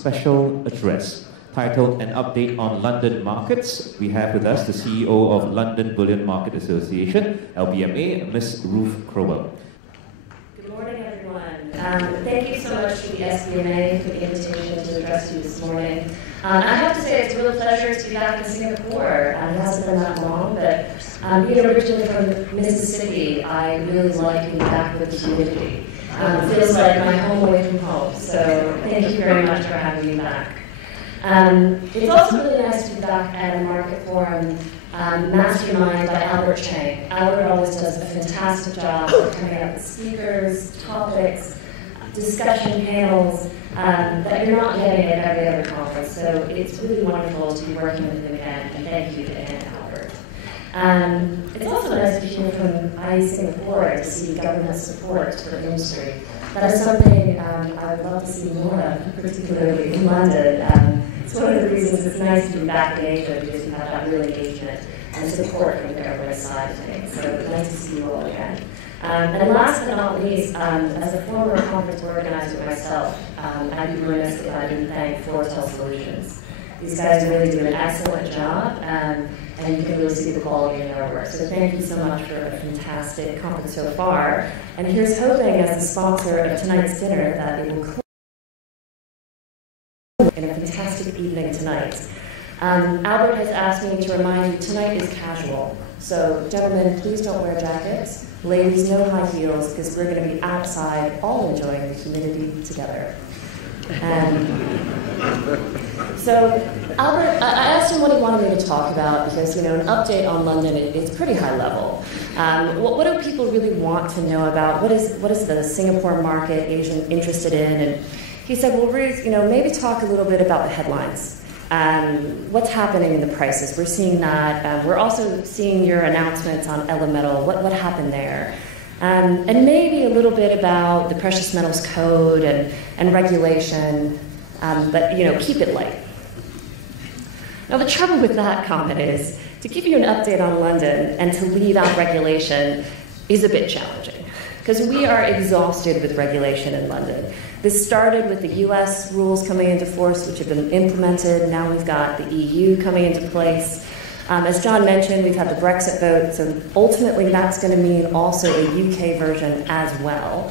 special address titled An Update on London Markets. We have with us the CEO of London Bullion Market Association, LBMA, Ms. Ruth Crowell. Good morning, everyone. Thank you so much to the SBMA for the invitation to address you this morning. I have to say it's a real pleasure to be back in Singapore. It hasn't been that long, but being originally from Mississippi, I really like being back with the humidity. It feels like my home away from home, so thank you very much for having me back. It's also really nice to be back at a market forum mastermind by Albert Chang. Albert always does a fantastic job of coming up with speakers, topics, discussion panels that you're not getting at every other conference. So it's really wonderful to be working with him again, and thank you again, Albert. It's also nice to hear from IE Singapore to see government support for the industry. That is something I would love to see more of, particularly in London. It's one of the reasons it's nice to be back in Asia, because you have that real engagement and support from the government side of things. So it's nice to see you all again. And last but not least, as a former conference organizer myself, I'd be remiss if I didn't thank Foretel Solutions. These guys really do an excellent job, and you can really see the quality in their work. So thank you so much for a fantastic conference so far. And here's hoping, as the sponsor of tonight's dinner, that it will close in a fantastic evening tonight. Albert has asked me to remind you tonight is casual. So gentlemen, please don't wear jackets. Ladies, no high heels, because we're going to be outside, all enjoying the humidity together. So Albert, I asked him what he wanted me to talk about, because an update on London, it's pretty high level. What do people really want to know about? What is the Singapore market Asian interested in? And he said, well, Ruth, maybe talk a little bit about the headlines. What's happening in the prices? We're seeing that. We're also seeing your announcements on Elemental. What happened there? And maybe a little bit about the Precious Metals Code and regulation, but keep it light. Now the trouble with that comment is, to give you an update on London and to leave out regulation is a bit challenging, because we are exhausted with regulation in London. This started with the US rules coming into force, which have been implemented. Now we've got the EU coming into place. As John mentioned, we've had the Brexit vote, so ultimately that's going to mean also a UK version as well.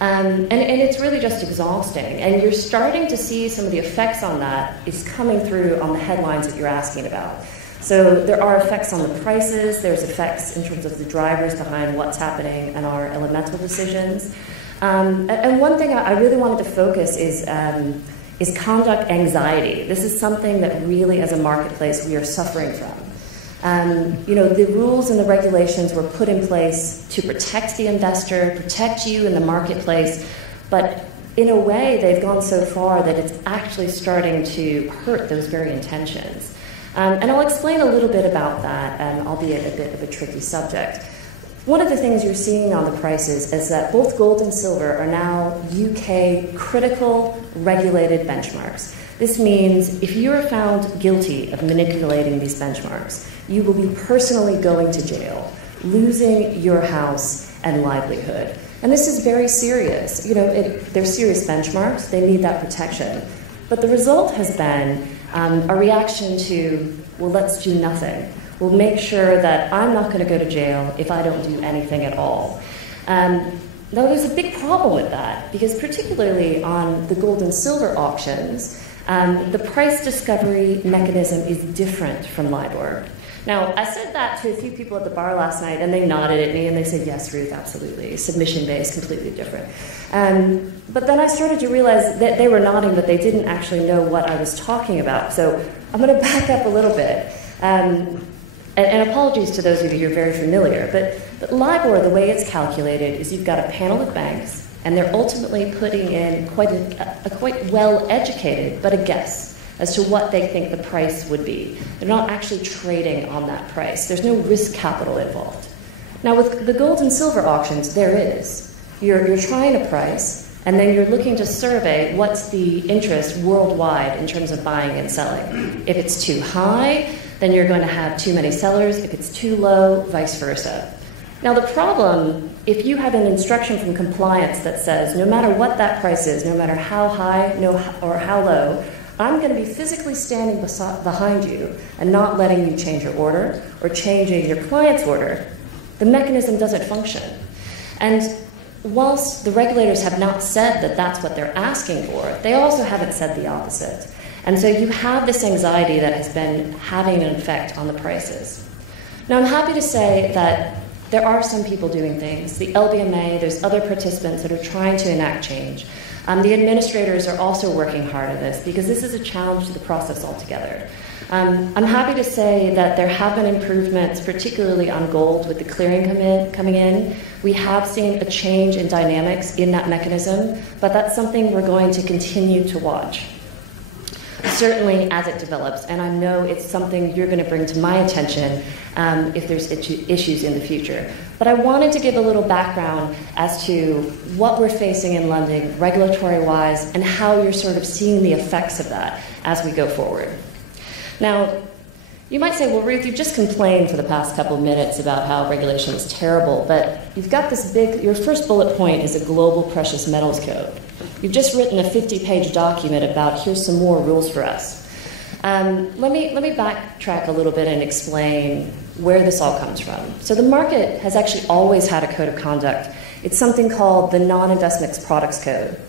And it's really just exhausting. And you're starting to see some of the effects on that is coming through on the headlines that you're asking about. So there are effects on the prices, there's effects in terms of the drivers behind what's happening and our elemental decisions. And one thing I really wanted to focus is conduct anxiety. This is something that really, as a marketplace, we are suffering from. The rules and the regulations were put in place to protect the investor, protect you in the marketplace, but in a way they've gone so far that it's actually starting to hurt those very intentions. And I'll explain a little bit about that, albeit a bit of a tricky subject. One of the things you're seeing on the prices is that both gold and silver are now UK critical regulated benchmarks. This means if you are found guilty of manipulating these benchmarks, you will be personally going to jail, losing your house and livelihood. And this is very serious. They're serious benchmarks. They need that protection. But the result has been a reaction to, well, let's do nothing. We'll make sure that I'm not going to go to jail if I don't do anything at all. Now, there's a big problem with that, because particularly on the gold and silver auctions, the price discovery mechanism is different from LIBOR. Now, I said that to a few people at the bar last night, and they nodded at me, and they said, yes, Ruth, absolutely. Submission-based, completely different. But then I started to realize that they were nodding, but they didn't actually know what I was talking about. So I'm going to back up a little bit. And apologies to those of you who are very familiar, but LIBOR, the way it's calculated, is you've got a panel of banks, and they're ultimately putting in quite a quite well-educated, but a guess as to what they think the price would be. They're not actually trading on that price. There's no risk capital involved. Now, with the gold and silver auctions, there is. You're trying a price, and then you're looking to survey what's the interest worldwide in terms of buying and selling. If it's too high, then you're going to have too many sellers. If it's too low, vice versa. Now the problem, if you have an instruction from compliance that says, no matter what that price is, no matter how high or how low, I'm going to be physically standing behind you and not letting you change your order or changing your client's order, the mechanism doesn't function. And whilst the regulators have not said that that's what they're asking for, they also haven't said the opposite. And so you have this anxiety that has been having an effect on the prices. Now I'm happy to say that there are some people doing things. The LBMA, there's other participants that are trying to enact change. The administrators are also working hard at this because this is a challenge to the process altogether. I'm happy to say that there have been improvements, particularly on gold with the clearing coming in. We have seen a change in dynamics in that mechanism, but that's something we're going to continue to watch, certainly as it develops. And I know it's something you're going to bring to my attention if there's issues in the future. But I wanted to give a little background as to what we're facing in London, regulatory-wise, and how you're sort of seeing the effects of that as we go forward. Now, you might say, well, Ruth, you've just complained for the past couple of minutes about how regulation is terrible, but you've got this your first bullet point is a global precious metals code. You've just written a 50-page document about here's some more rules for us. Let me backtrack a little bit and explain where this all comes from. So the market has actually always had a code of conduct. It's something called the Non-Investment Products Code.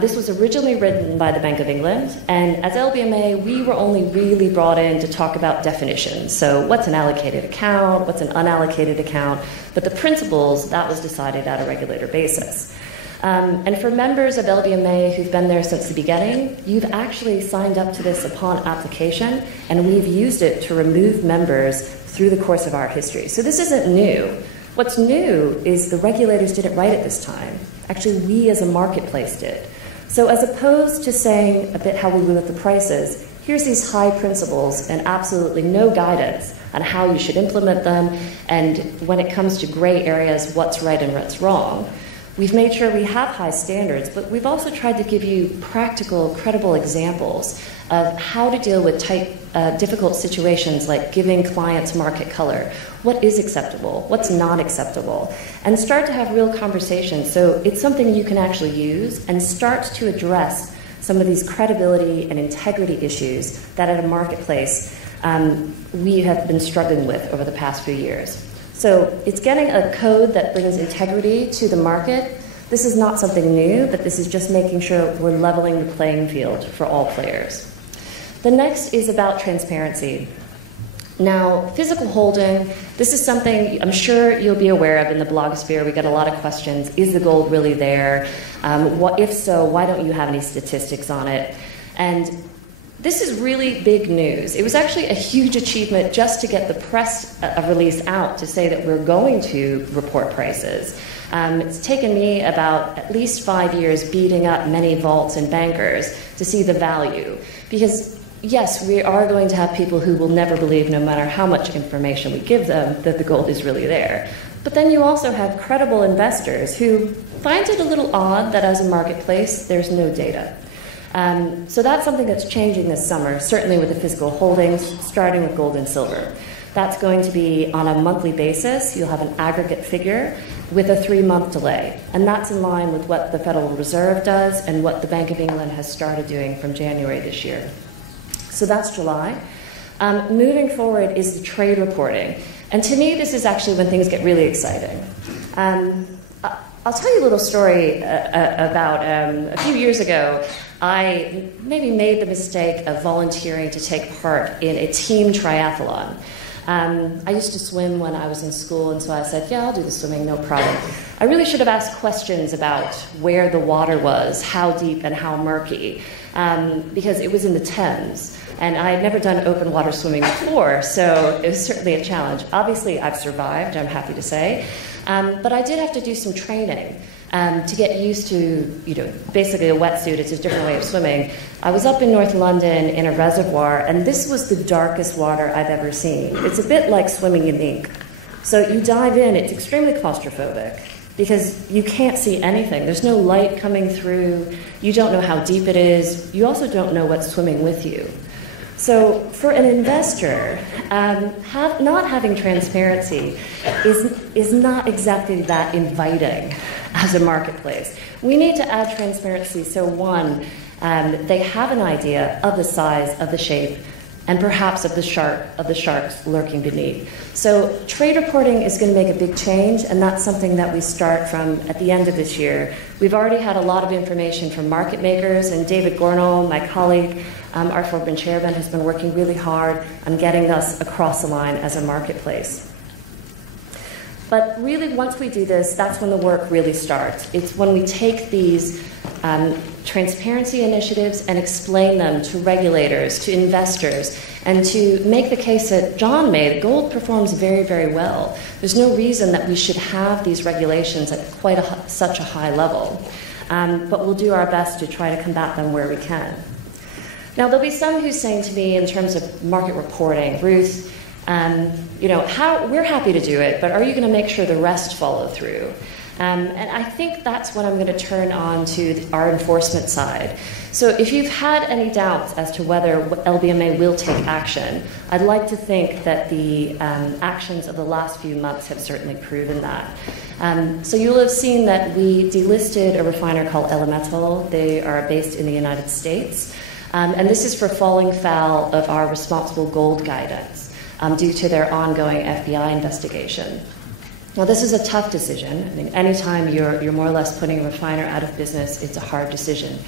This was originally written by the Bank of England, and as LBMA, we were only really brought in to talk about definitions. So what's an allocated account, what's an unallocated account, but the principles, that was decided at a regulator basis. And for members of LBMA who've been there since the beginning, you've actually signed up to this upon application, and we've used it to remove members through the course of our history. So this isn't new. What's new is the regulators didn't write it this time. Actually, we as a marketplace did. So as opposed to saying a bit how we live with the prices, here's these high principles and absolutely no guidance on how you should implement them, and when it comes to gray areas, what's right and what's wrong. We've made sure we have high standards, but we've also tried to give you practical, credible examples of how to deal with difficult situations like giving clients market color. What is acceptable? What's not acceptable? And start to have real conversations. So it's something you can actually use and start to address some of these credibility and integrity issues that at a marketplace we have been struggling with over the past few years. So it's getting a code that brings integrity to the market. This is not something new, but this is just making sure we're leveling the playing field for all players. The next is about transparency. Now, physical holding, this is something I'm sure you'll be aware of in the blogosphere. We get a lot of questions. Is the gold really there? If so, why don't you have any statistics on it? And this is really big news. It was actually a huge achievement just to get the press release out to say that we're going to report prices. It's taken me about at least 5 years beating up many vaults and bankers to see the value. Because yes, we are going to have people who will never believe, no matter how much information we give them, that the gold is really there. But then you also have credible investors who find it a little odd that as a marketplace, there's no data. So that's something that's changing this summer, certainly with the physical holdings, starting with gold and silver. That's going to be on a monthly basis. You'll have an aggregate figure with a 3-month delay. And that's in line with what the Federal Reserve does and what the Bank of England has started doing from January this year. So that's July. Moving forward is the trade reporting. And to me, this is actually when things get really exciting. I'll tell you a little story about a few years ago. I maybe made the mistake of volunteering to take part in a team triathlon. I used to swim when I was in school, and so I said, yeah, I'll do the swimming, no problem. I really should have asked questions about where the water was, how deep and how murky, because it was in the Thames, and I had never done open water swimming before, so it was certainly a challenge. Obviously, I've survived, I'm happy to say, but I did have to do some training. To get used to, basically a wetsuit, it's a different way of swimming. I was up in North London in a reservoir, and this was the darkest water I've ever seen. It's a bit like swimming in ink. So you dive in, it's extremely claustrophobic because you can't see anything. There's no light coming through. You don't know how deep it is. You also don't know what's swimming with you. So for an investor, not having transparency is not exactly that inviting as a marketplace. We need to add transparency so one, they have an idea of the size, of the shape, and perhaps of the sharks lurking beneath. So trade reporting is going to make a big change, and that's something that we start from at the end of this year. We've already had a lot of information from market makers, and David Gornall, my colleague, our former chairman, has been working really hard on getting us across the line as a marketplace. But really, once we do this, that's when the work really starts. It's when we take these transparency initiatives and explain them to regulators, to investors, and to make the case that John made, gold performs very, very well. There's no reason that we should have these regulations at such a high level. But we'll do our best to try to combat them where we can. Now, there'll be some who's saying to me in terms of market reporting, Ruth, we're happy to do it, but are you going to make sure the rest follow through? And I think that's when I'm going to turn on to our enforcement side. So if you've had any doubts as to whether LBMA will take action, I'd like to think that the actions of the last few months have certainly proven that. So you'll have seen that we delisted a refiner called Elemental. They are based in the United States. And this is for falling foul of our responsible gold guidance due to their ongoing FBI investigation. Now, this is a tough decision. I mean, anytime you're more or less putting a refiner out of business, it's a hard decision.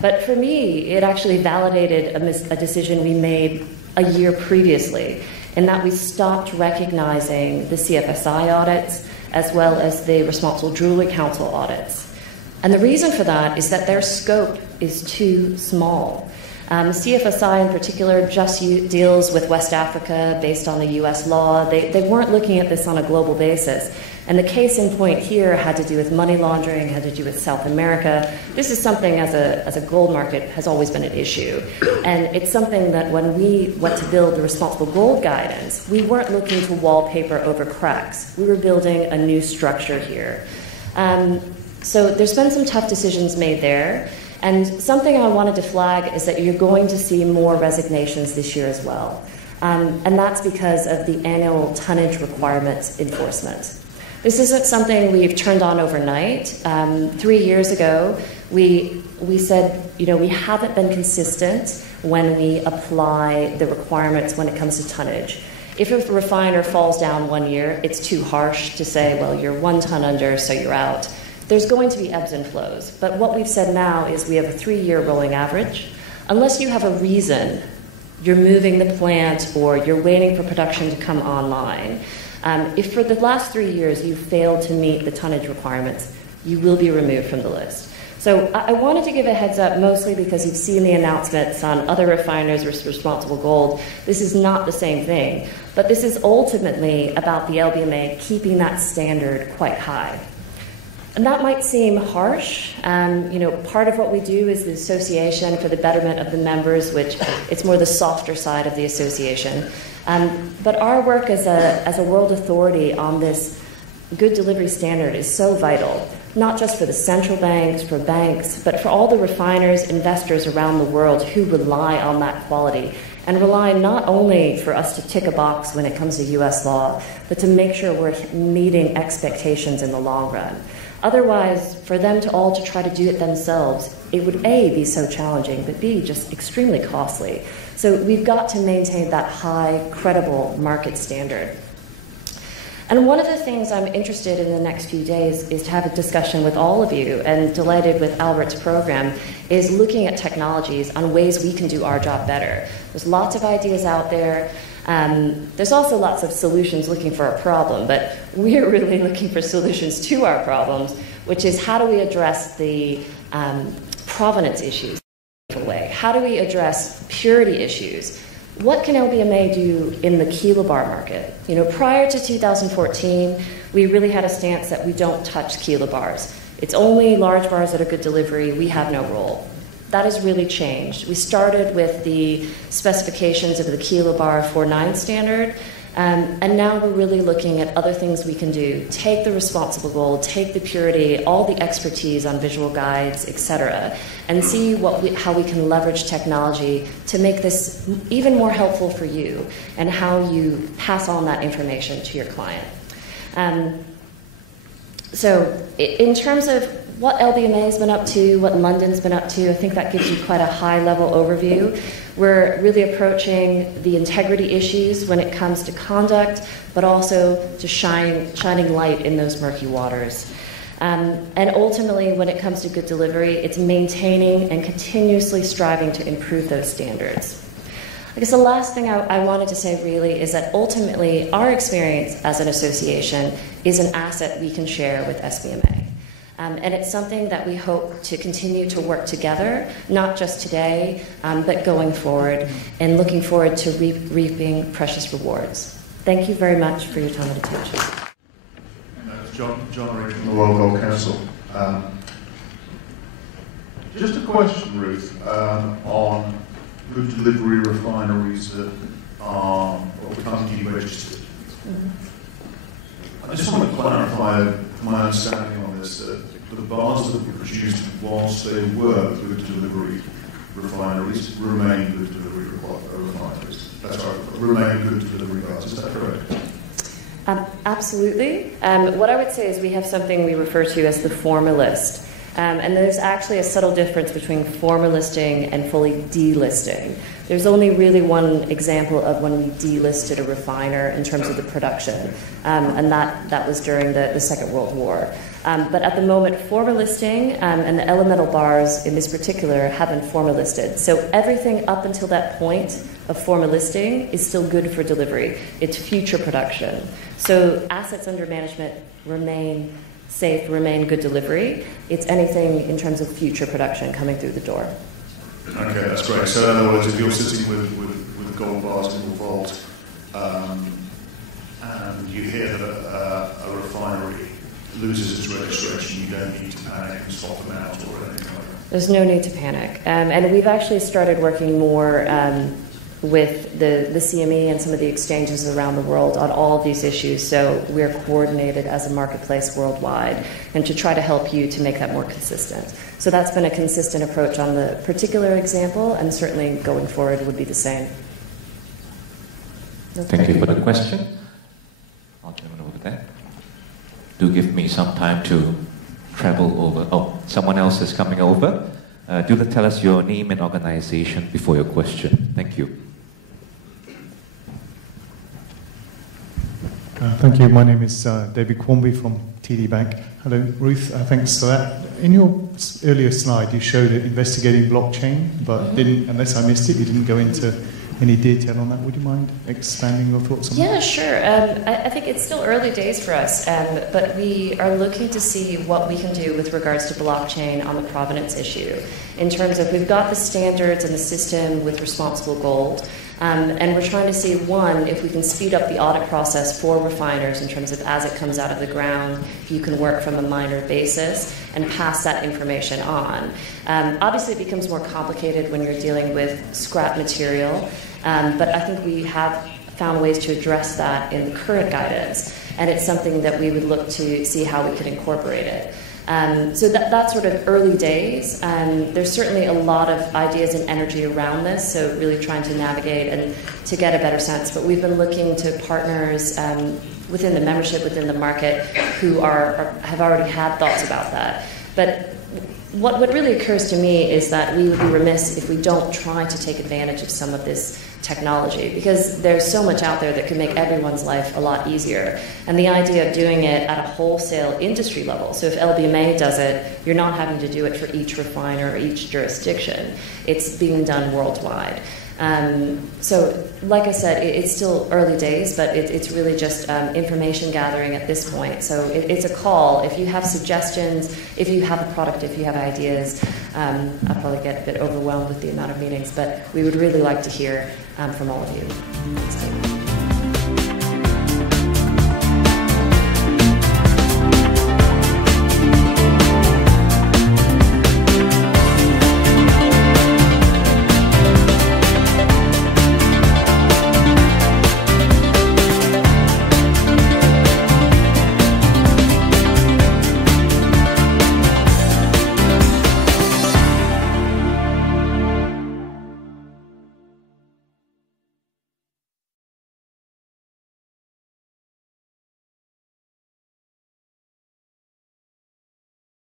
But for me, it actually validated a decision we made a year previously, in that we stopped recognizing the CFSI audits as well as the Responsible Jewelry Council audits. And the reason for that is that their scope is too small. CFSI in particular just deals with West Africa based on the US law. They weren't looking at this on a global basis. And the case in point here had to do with money laundering, had to do with South America. This is something as a gold market has always been an issue. And it's something that when we went to build the responsible gold guidance, we weren't looking to wallpaper over cracks. We were building a new structure here. So there's been some tough decisions made there. And something I wanted to flag is that you're going to see more resignations this year as well. And that's because of the annual tonnage requirements enforcement. This isn't something we've turned on overnight. 3 years ago, we said, we haven't been consistent when we apply the requirements when it comes to tonnage. If a refiner falls down 1 year, it's too harsh to say, well, you're 1 ton under, so you're out. There's going to be ebbs and flows. But what we've said now is we have a 3-year rolling average. Unless you have a reason, you're moving the plant or you're waiting for production to come online. If for the last 3 years you failed to meet the tonnage requirements, you will be removed from the list. So I wanted to give a heads up mostly because you've seen the announcements on other refiners with responsible gold. This is not the same thing. But this is ultimately about the LBMA keeping that standard quite high. And that might seem harsh. Part of what we do is the association for the betterment of the members, which it's more the softer side of the association. But our work as a world authority on this good delivery standard is so vital, not just for the central banks, for banks, but for all the refiners, investors around the world who rely on that quality and rely not only for us to tick a box when it comes to US law, but to make sure we're meeting expectations in the long run. Otherwise, for them all to try to do it themselves, it would A, be so challenging, but B, just extremely costly. So we've got to maintain that high, credible market standard. And one of the things I'm interested in the next few days is to have a discussion with all of you, and delighted with Albert's program, is looking at technologies on ways we can do our job better. There's lots of ideas out there. There's also lots of solutions looking for a problem, but we're really looking for solutions to our problems, which is how do we address the provenance issues in a way? How do we address purity issues? What can LBMA do in the kilobar market? Prior to 2014, we really had a stance that we don't touch kilobars. It's only large bars that are good delivery. We have no role. That has really changed. We started with the specifications of the kilobar 49 standard, And now we're really looking at other things we can do. Take the responsible gold, take the purity, all the expertise on visual guides, etc., and see how we can leverage technology to make this even more helpful for you and how you pass on that information to your client. So in terms of what LBMA has been up to, what London's been up to, I think that gives you quite a high-level overview. We're really approaching the integrity issues when it comes to conduct, but also to shining light in those murky waters. And ultimately, when it comes to good delivery, it's maintaining and continuously striving to improve those standards. I guess the last thing I wanted to say really is that ultimately our experience as an association is an asset we can share with SBMA. And it's something that we hope to continue to work together, not just today, but going forward, and looking forward to reaping precious rewards. Thank you very much for your time and attention. John Reed from the World Gold Council. Just a question, Ruth, on good delivery refineries that are becoming deregistered. I just want to clarify my understanding on this, that the bars that were produced whilst they were good delivery refineries remain good delivery refineries. That's right, remain good delivery bars. Is that correct? Absolutely. What I would say is we have something we refer to as the former list. And there's actually a subtle difference between former listing and fully delisting. There's only really one example of when we delisted a refiner in terms of the production, and that was during the Second World War. But at the moment, former listing and the elemental bars in this particular have been former listed. So everything up until that point of former listing is still good for delivery. It's future production. So assets under management remain safe, remain good delivery. It's anything in terms of future production coming through the door. Okay, that's great. So in other words, if you're sitting with gold bars in your vault and you hear that a refinery loses its registration, you don't need to panic and swap them out or anything like that? There's no need to panic. And we've actually started working more with the CME and some of the exchanges around the world on all of these issues, so we're coordinated as a marketplace worldwide, and to try to help you to make that more consistent. So that's been a consistent approach on the particular example, and certainly going forward would be the same. Thank you for the question. I'll turn it over there. Do give me some time to travel over. Oh, someone else is coming over. Do tell us your name and organization before your question. Thank you. Thank you. My name is David Quamby from TD Bank. Hello, Ruth. Thanks for that. In your earlier slide, you showed it investigating blockchain, but didn't, unless I missed it, you didn't go into any detail on that. Would you mind expanding your thoughts on that? Yeah, sure. I think it's still early days for us, but we are looking to see what we can do with regards to blockchain on the provenance issue. In terms of, we've got the standards and the system with responsible gold, and we're trying to see, one, if we can speed up the audit process for refiners in terms of as it comes out of the ground, you can work from a minor basis and pass that information on. Obviously, it becomes more complicated when you're dealing with scrap material, but I think we have found ways to address that in the current guidance, and it's something that we would look to see how we could incorporate it. So that's sort of early days. There's certainly a lot of ideas and energy around this, so really trying to navigate and to get a better sense. But we've been looking to partners within the membership, within the market, who have already had thoughts about that. But what really occurs to me is that we would be remiss if we don't try to take advantage of some of this technology, because there's so much out there that could make everyone's life a lot easier. And the idea of doing it at a wholesale industry level, so if LBMA does it, you're not having to do it for each refiner or each jurisdiction. It's being done worldwide. So, like I said, it's still early days, but it's really just information gathering at this point. So it's a call. If you have suggestions, if you have a product, if you have ideas, I'll probably get a bit overwhelmed with the amount of meetings, but we would really like to hear from all of you.